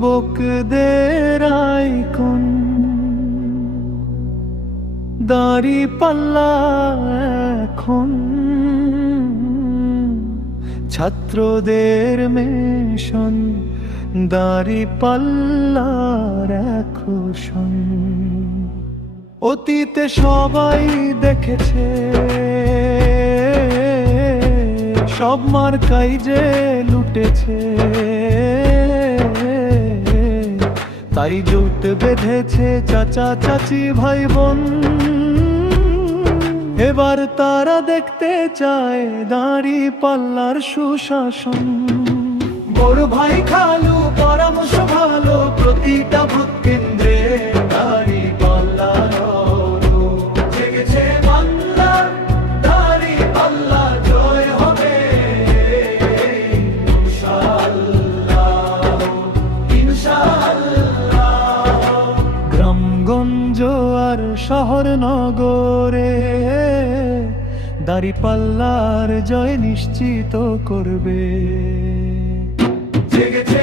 যুবকদের আইকন, দাঁড়িপাল্লা এখন ছাত্রদের মিশন, দাঁড়িপাল্লার এখন। অতীতে সবাই দেখেছে সব মার্কাই যে লুটেছে, তাই জোট বেঁধেছে চাচা চাচি ভাই বোন। এবার তারা দেখতে চায় দাঁড়িপাল্লার সুশাসন। বড় ভাই খালু পরামর্শ ভালো, প্রতিটা ভোট কেন্দ্রে দাঁড়িপাল্লার আলো। জেগেছে বাংলা, দাঁড়িপাল্লা জয় হবে ইনশাআল্লাহ, ইনশাআল্লাহ। গ্রামগঞ্জ আর শহর নগরে দাঁড়িপাল্লার জয় নিশ্চিত করবে। জেগেছে